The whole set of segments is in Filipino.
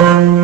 Crafted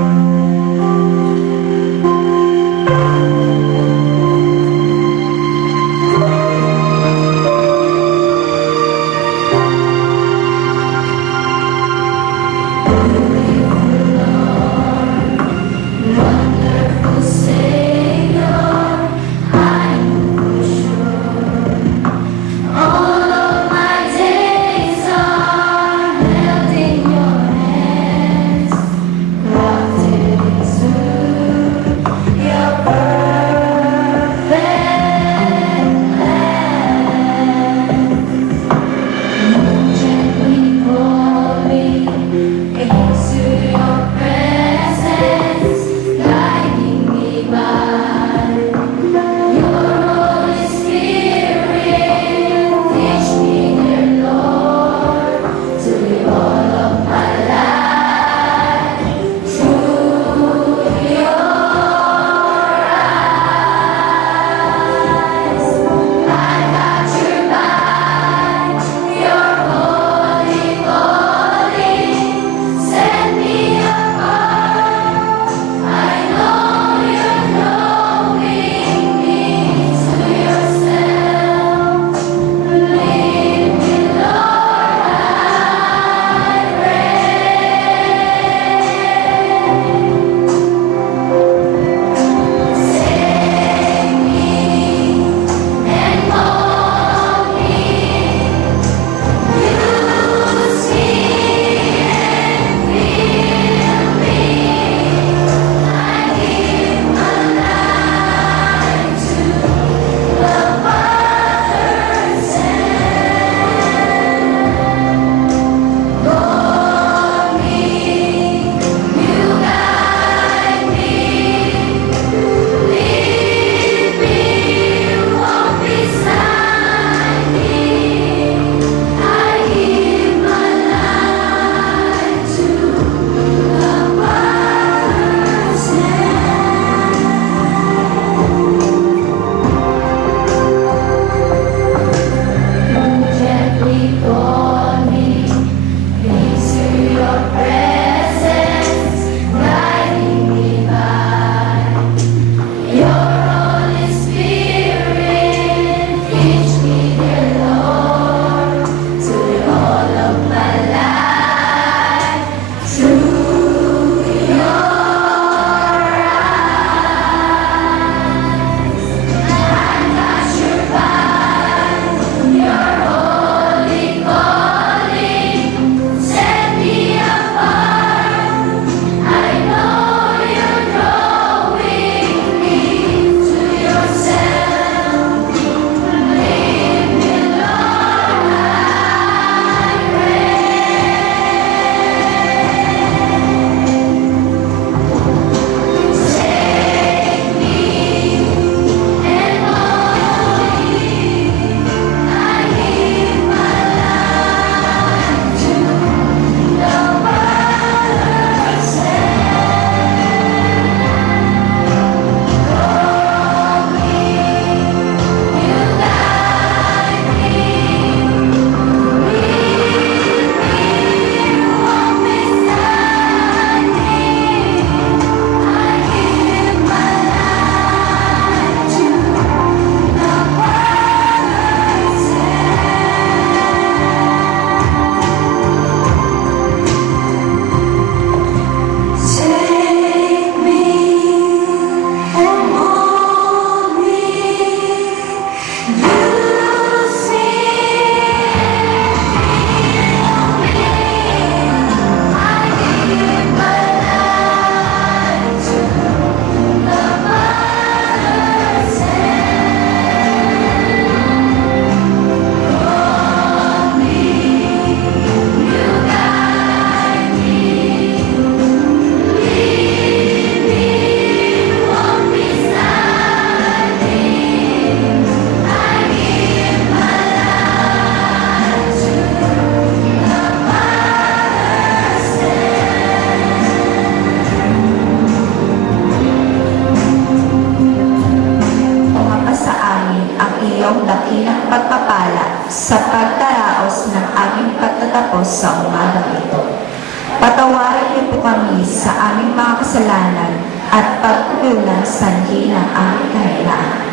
kami sa aming mga kasalanan at pagkukulang sanhi ng aming kahinaan.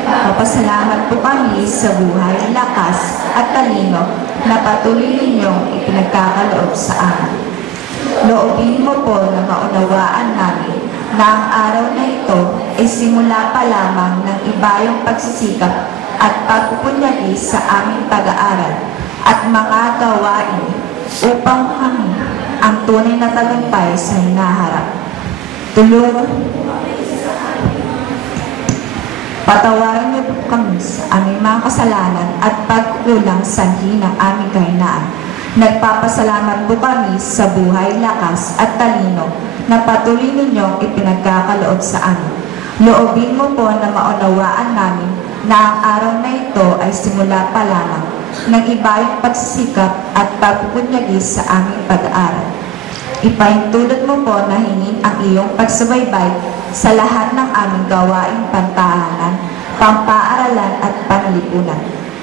Papasalamat po kami sa buhay, lakas at talino na patuloy ninyong ipinagkakaloob sa amin. Loobin mo po na maunawaan namin na ang araw na ito ay simula pa lamang ng ibayong pagsisikap at pagpupunyagi sa aming pag-aaral at mga gawain upang kami ang tunay na tagumpay sa hinaharap. Patawarin niyo po kami sa aming mga kasalanan at pagkukulang sanhi ng aming kahinaan. Nagpapasalamat po kami sa buhay, lakas at talino na patuloy ninyong ipinagkakaloob sa amin. Loobin mo po na maunawaan namin na ang araw na ito ay simula pa lamang ng ibayong pagsisikap at pagpupunyagi sa aming pag-aaral. Ipahintulot mo po na hingin ang iyong pagsubaybay sa lahat ng aming gawaing pantahanan, pampaaralan at panlipunan,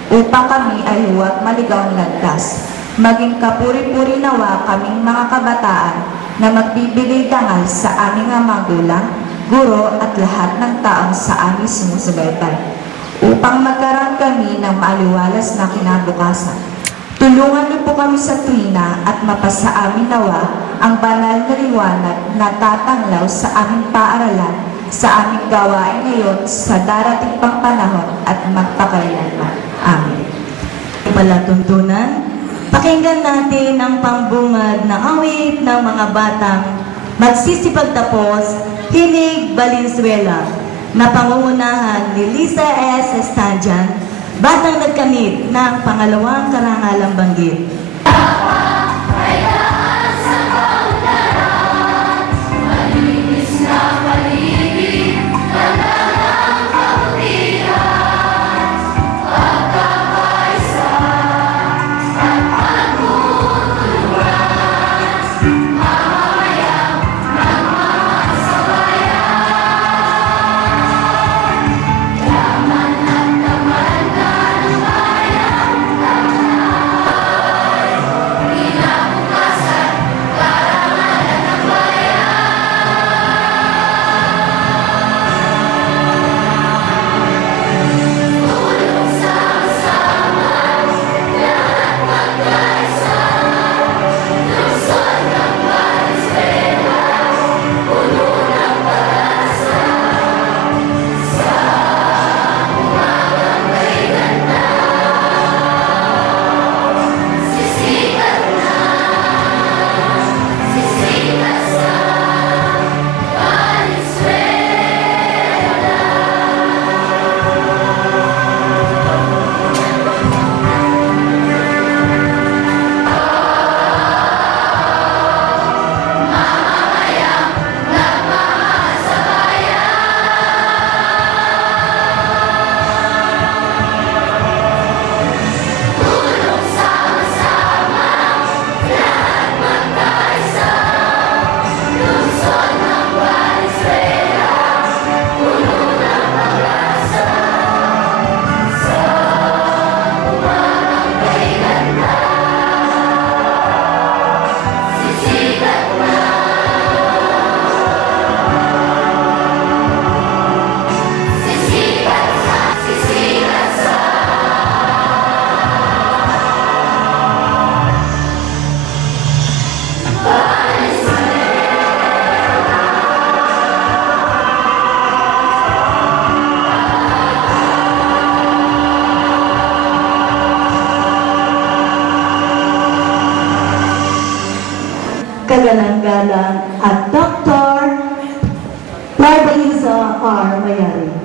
upang kami ay huwag maligaw ng landas. Maging kapuri-puri nawa kaming mga kabataan na magbibigay dangal sa aming mga magulang, guro at lahat ng taong sa aming sumusubaybay, upang magkaroon kami ng maaliwalas na kinabukasan. Tulungan niyo po kami sa tuwina at mapasa amin nawa ang banal na liwanag na tatanglaw sa aming paaralan, sa aming gawain ngayon, sa darating pang panahon at magpakailanman. Amen. Palatuntunan, pakinggan natin ang pambungad na awit ng mga batang magsisipagtapos, Tinig Valenzuela, na pangungunahan ni Lisa S. Estandian, batang nagkamit ng pangalawang karangalang banggit. Kagalang-galang at Dr. Marvelisa R. Mayari.